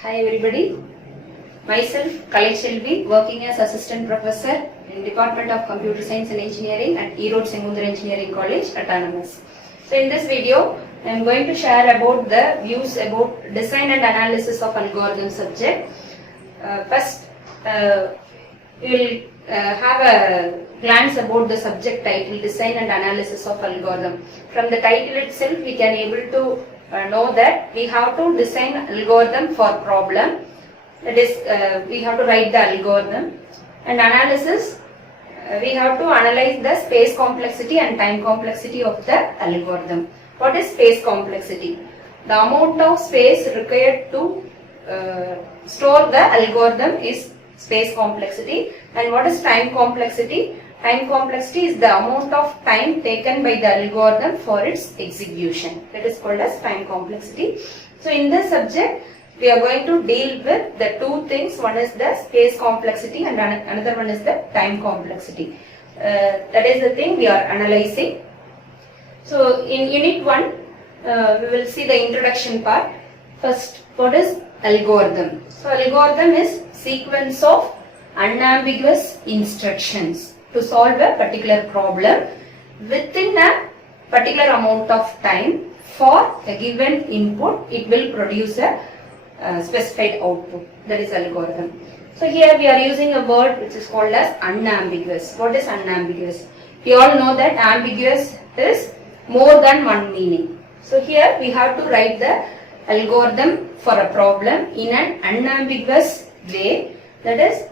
Hi everybody, myself Kalai Shelvi, working as Assistant Professor in Department of Computer Science and Engineering at Erode Sengundar Engineering College, Autonomous. So in this video, I am going to share about the views about design and analysis of algorithm subject. First, we will have a glance about the subject title, Design and Analysis of Algorithm. From the title itself, we can able to know that we have to design algorithm for problem. That is, we have to write the algorithm. And analysis, we have to analyze the space complexity and time complexity of the algorithm. What is space complexity? The amount of space required to store the algorithm is space complexity. And what is time complexity? Time complexity is the amount of time taken by the algorithm for its execution. That is called as time complexity. So in this subject, we are going to deal with the two things. One is the space complexity and another one is the time complexity. That is the thing we are analyzing. So in unit 1, we will see the introduction part. First, what is algorithm? So algorithm is sequence of unambiguous instructions to solve a particular problem within a particular amount of time. For a given input, it will produce a specified output. That is algorithm. So here we are using a word which is called as unambiguous. What is unambiguous? We all know that ambiguous is more than one meaning. So here we have to write the algorithm for a problem in an unambiguous way. That is,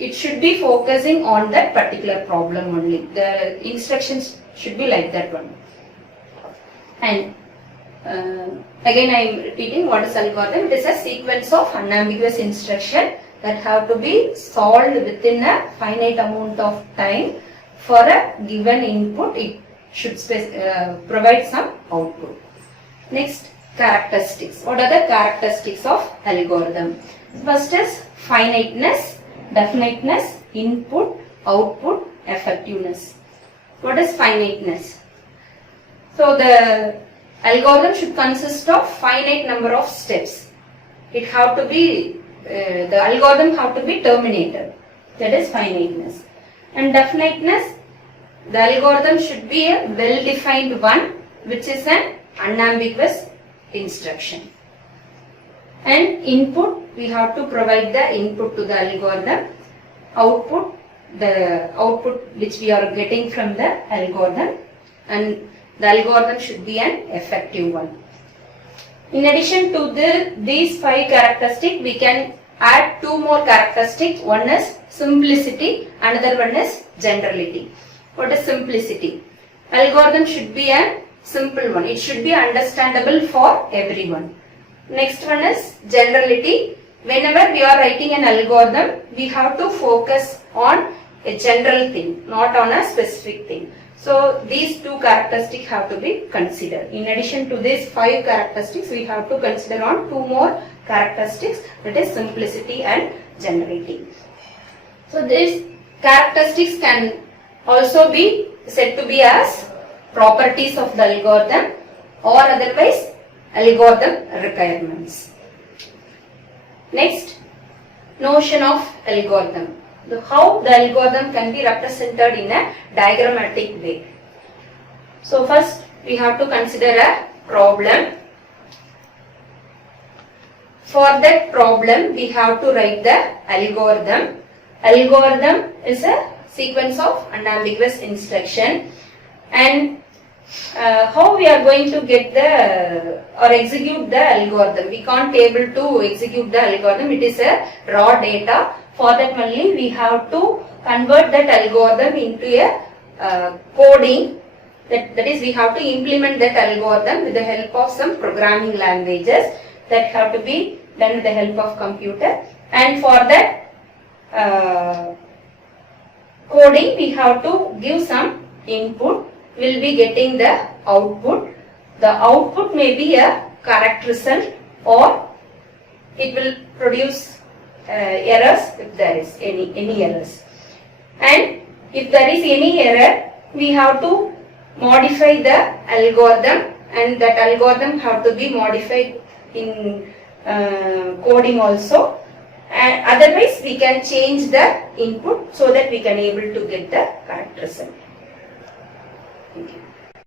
it should be focusing on that particular problem only. The instructions should be like that one. And again I am repeating, what is algorithm? It is a sequence of unambiguous instruction that have to be solved within a finite amount of time. For a given input, it should provide some output. Next, characteristics. What are the characteristics of algorithm? First is finiteness, definiteness, input, output, effectiveness. What is finiteness? So the algorithm should consist of finite number of steps. It have to be, the algorithm have to be terminated. That is finiteness. And definiteness, the algorithm should be a well-defined one, which is an unambiguous instruction. And input, we have to provide the input to the algorithm. Output, the output which we are getting from the algorithm, and the algorithm should be an effective one. In addition to these 5 characteristics, we can add 2 more characteristics. One is simplicity, another one is generality. What is simplicity? Algorithm should be a simple one. It should be understandable for everyone. Next one is generality. Whenever we are writing an algorithm, we have to focus on a general thing, not on a specific thing. So these 2 characteristics have to be considered. In addition to these 5 characteristics, we have to consider on 2 more characteristics, that is simplicity and generality. So these characteristics can also be said to be as properties of the algorithm or otherwise algorithm requirements. Next, notion of algorithm. How the algorithm can be represented in a diagrammatic way. So first we have to consider a problem. For that problem we have to write the algorithm. Algorithm is a sequence of unambiguous instruction, and how we are going to get the or execute the algorithm. We can't able to execute the algorithm. It is a raw data. For that only we have to convert that algorithm into a coding. That is, we have to implement that algorithm with the help of some programming languages that have to be done with the help of computer. And for that coding, we have to give some input. We will be getting the output. The output may be a correct result or it will produce errors if there is any errors. And if there is any error, we have to modify the algorithm, and that algorithm have to be modified in coding also. And otherwise we can change the input so that we can able to get the correct result. Thank you.